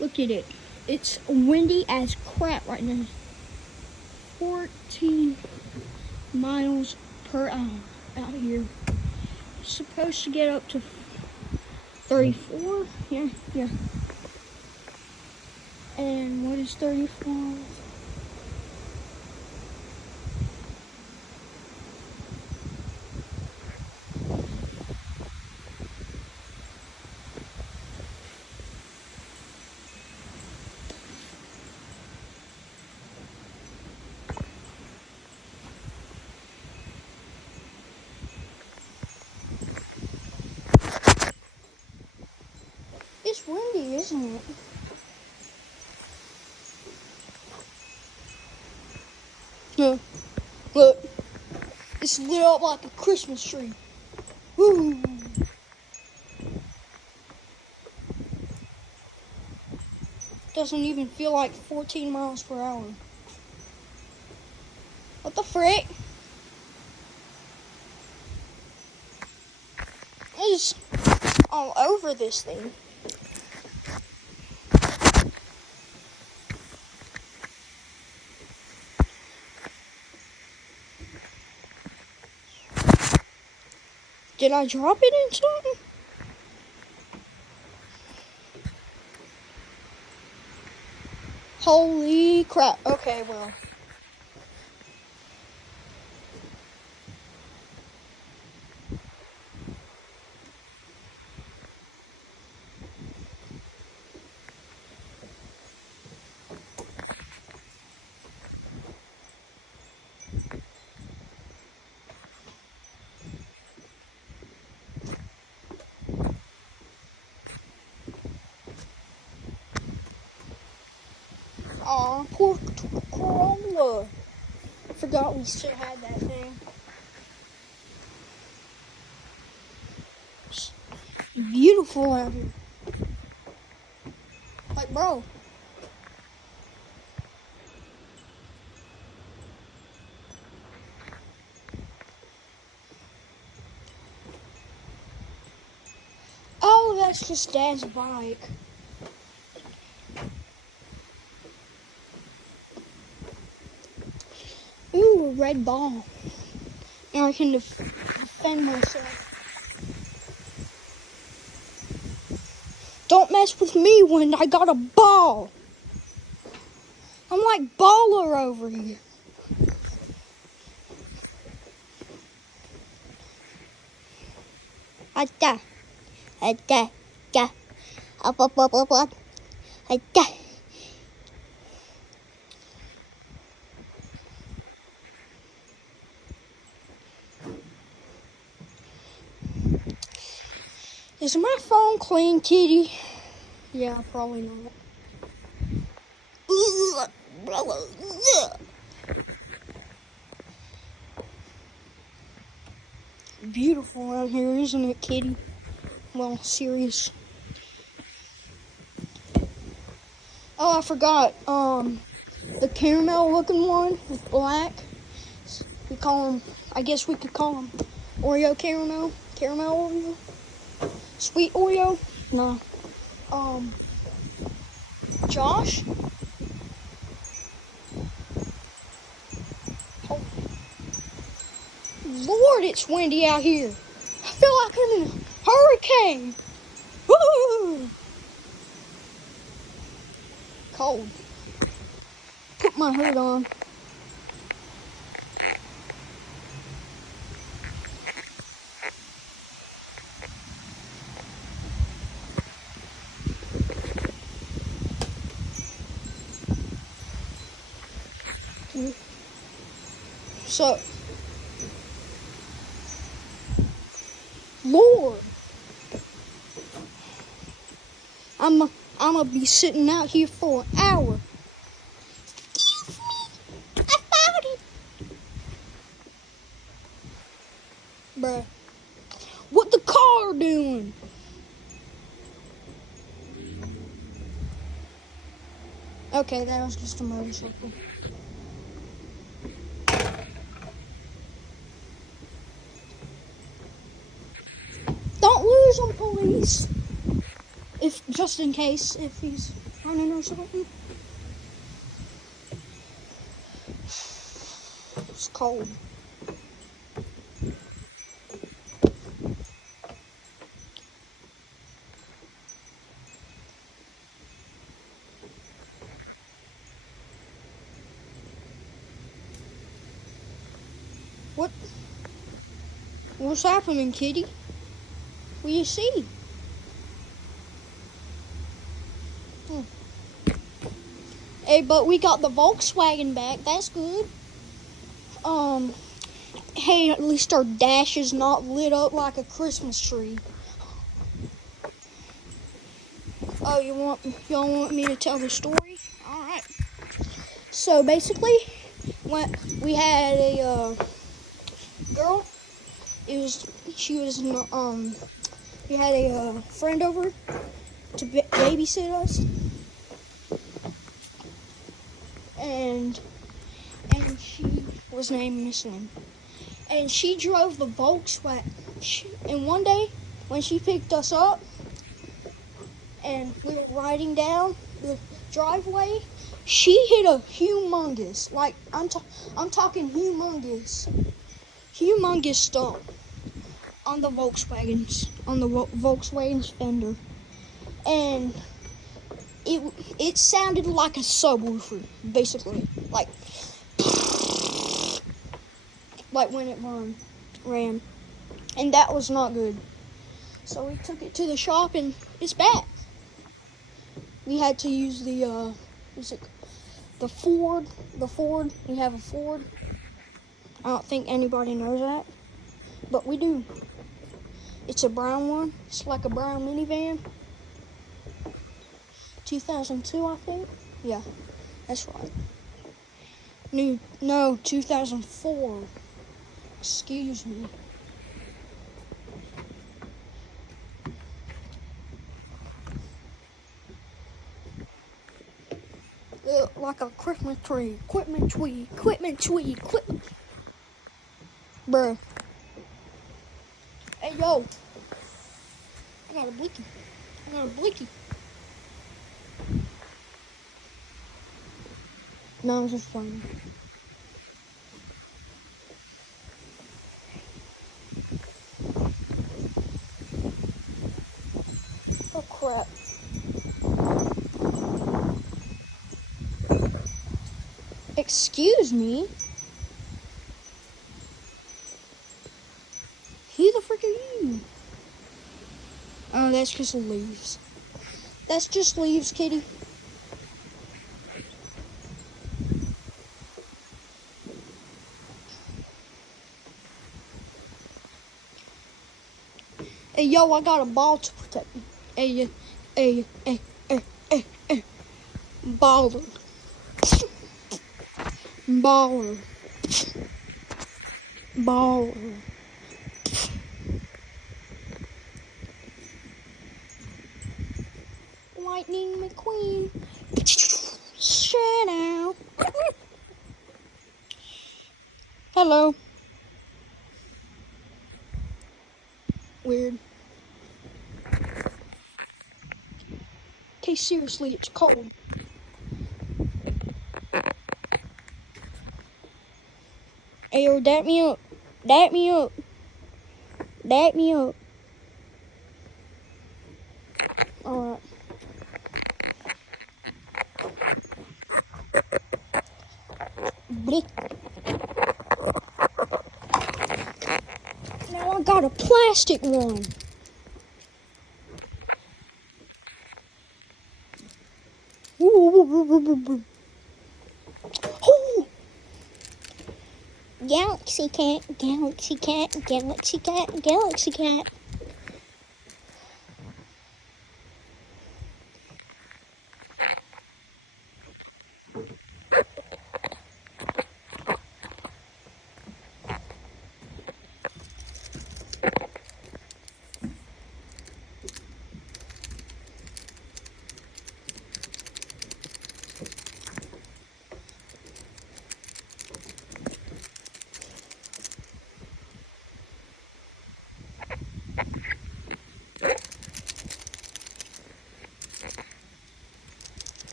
Look at it. It's windy as crap right now. 14 miles per hour out here. It's supposed to get up to 34. Yeah. And what is 34? It's windy, isn't it? No. Look. It's lit up like a Christmas tree. Woo! Doesn't even feel like 14 miles per hour. What the frick? It's all over this thing. Did I drop it in something? Holy crap. Okay, well. Aw, poor Corolla. I forgot we still had that thing. It's beautiful out here. Like, bro. Oh, that's just Dad's bike. Ooh, a red ball. And I can defend myself. Don't mess with me when I got a ball. I'm like baller over here. Up. Is my phone clean, kitty? Yeah, probably not. Beautiful out here, isn't it, kitty? Well, serious. Oh, I forgot. The caramel looking one with black. We call them, I guess we could call them Oreo caramel. Caramel Oreo? Sweet Oreo? No. Josh? Oh. Lord, it's windy out here. I feel like I'm in a hurricane. Woo! Cold. Put my hood on. So, Lord, I'm gonna be sitting out here for an hour. Excuse me, I found it. Bruh, what the car doing? Okay, that was just a motorcycle. Don't lose him, police. If just in case, if he's trying to know something. It's cold. What? What's happening, kitty? What do you see? Hey, but we got the Volkswagen back. That's good. Hey, at least our dash is not lit up like a Christmas tree. Oh, y'all want me to tell the story? All right. So basically, when we had a girl, we had a friend over to babysit us, and she was named Miss Lynn, and she drove the Volkswagen. And one day, when she picked us up, and we were riding down the driveway, she hit a humongous, like I'm talking humongous stump on the Volkswagen's fender, and it sounded like a subwoofer, basically, like when it ran, and that was not good. So we took it to the shop, and it's back. We had to use the Ford. We have a Ford. I don't think anybody knows that, but we do. It's a brown one. It's like a brown minivan. 2002, I think. Yeah, that's right. No, 2004. Excuse me. Like a Christmas tree. Bruh. Hey, yo. I got a blicky. No, I'm just playing. Oh, crap. Excuse me? Who the frick are you? Oh, that's just leaves. That's just leaves, kitty. Hey, yo, I got a ball to protect me. Hey. Baller. Lightning McQueen. Shadow. Hello. Weird. Okay, seriously, it's cold. Hey, yo, dap me up. Alright. Blick. Now I got a plastic one. Oh. Galaxy cat.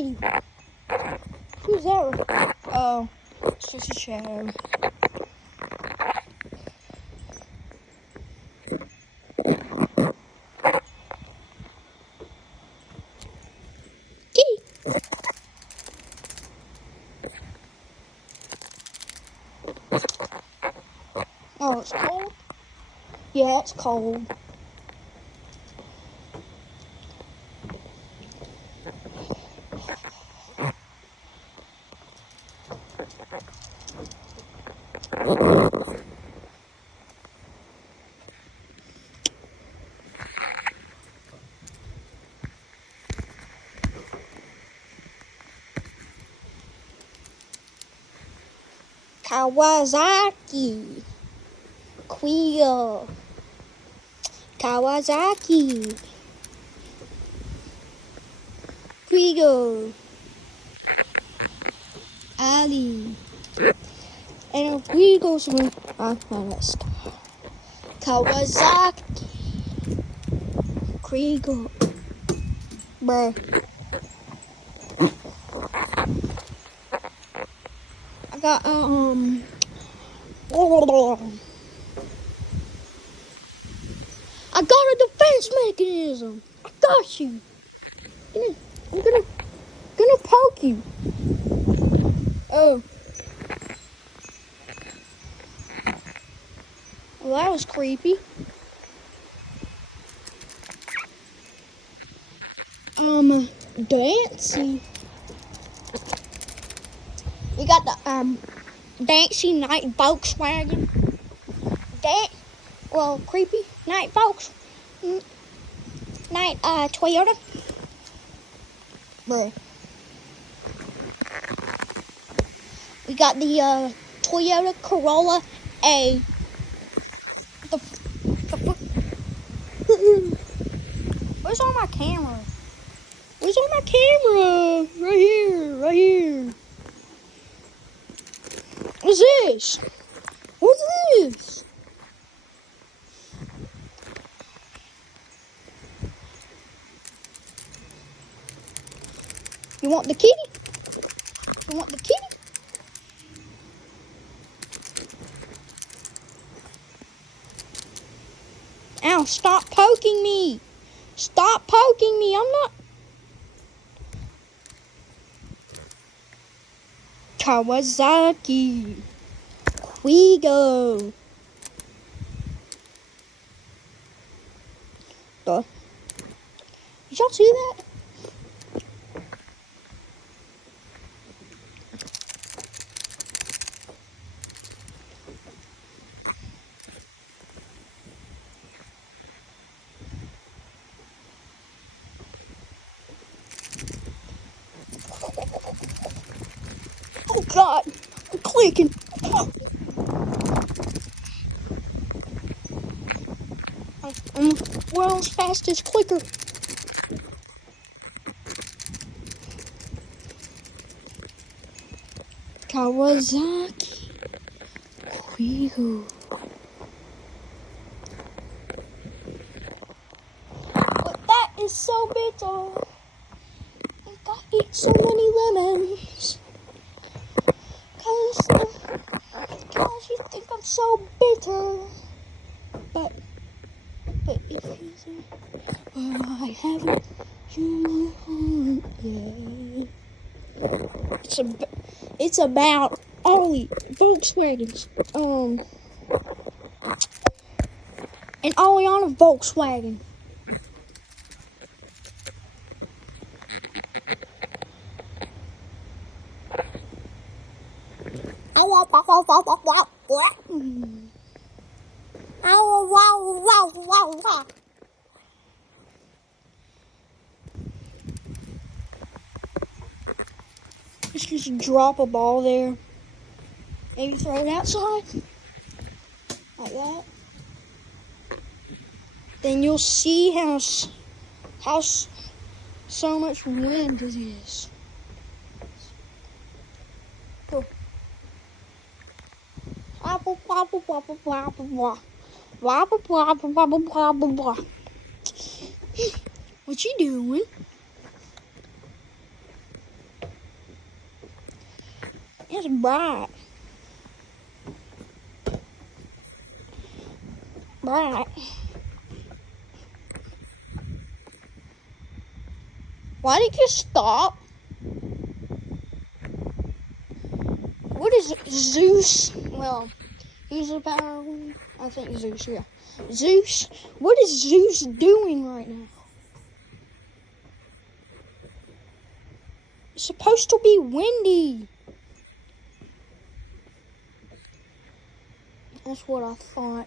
Kitty. Who's that? Oh, it's just a shadow. Kitty. Oh, it's cold? Yeah, it's cold. Kawasaki. Queel. Kawasaki. Queel. Ali. And if we go somewhere, let's stop. Kawasaki. Kriegel. Bruh. I got, I got a defense mechanism. I got you. I'm gonna poke you. Oh. Well, that was creepy. Dancy. We got the, Dancy Night Volkswagen. Creepy Night Night, Toyota. Bruh. We got the, Toyota Corolla A. Where's all my camera? Where's all my camera? Right here. What's this? What's this? You want the kitty? You want the kitty? Ow, stop poking me. Stop poking me. I'm not. Kawasaki. Quigo. Duh. Did y'all see that? Oh God, I'm clicking. I'm world's fastest clicker. Kawasaki. Quigo. But that is so bitter. I got to eat so many lemons. Cause you think I'm so bitter. But it isn't. Well, I haven't. It's about Ollie Volkswagens. And Ollie on a Volkswagen. Let's just drop a ball there. Maybe throw it outside. Like that. Then you'll see how so much wind it is. Cool. Wobble, wobble, wobble, wobble, wobble. Wobble, wobble, wobble, wobble, wobble. What you doing? It's bright. Bright. Why did you stop? What is Zeus? Well, he's a power. I think Zeus, yeah. Zeus? What is Zeus doing right now? It's supposed to be windy. That's what I thought.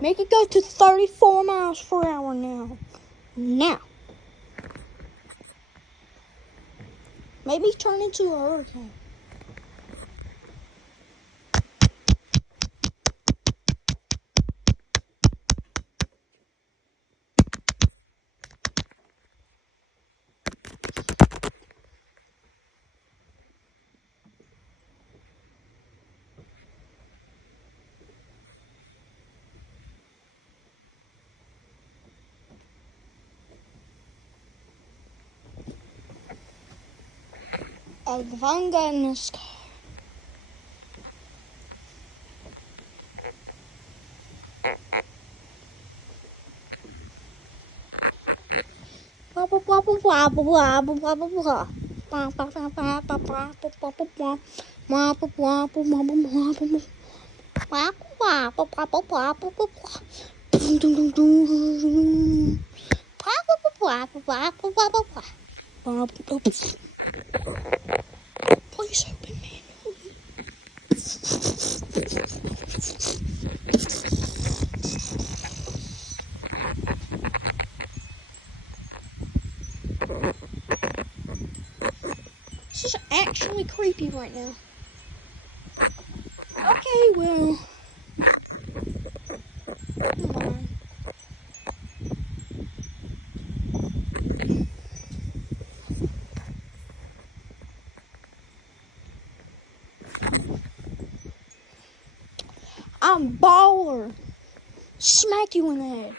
Make it go to 34 miles per hour now. Now. Maybe turn into a hurricane. A Vanga in the sky. Please open me. This is actually creepy right now. Okay, well. Come on. I'm baller. Smack you in the head.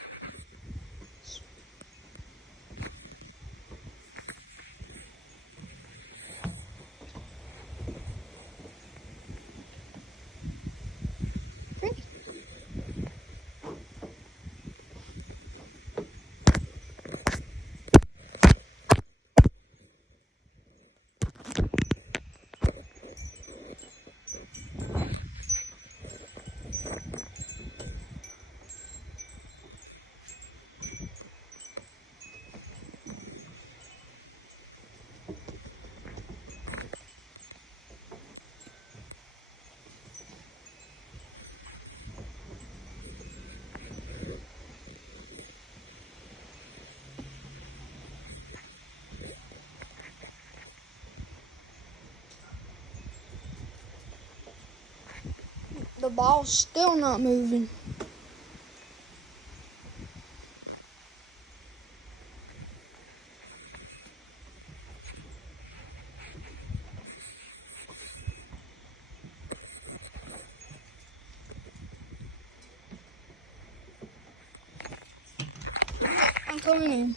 The ball's still not moving. I'm coming in.